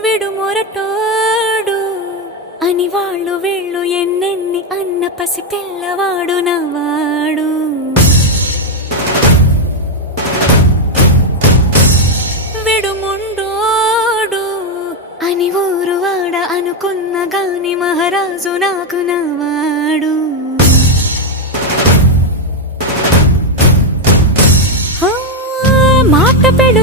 విడు మొరటోడు అని వాళ్ళు వీళ్ళు ఎన్నెన్ని అన్న పసి పిల్లవాడు నవాడు. విడు ముండోడు అని ఊరు వాడ అనుకున్న గాని మహారాజు నాకు నవాడు. మాట పెడు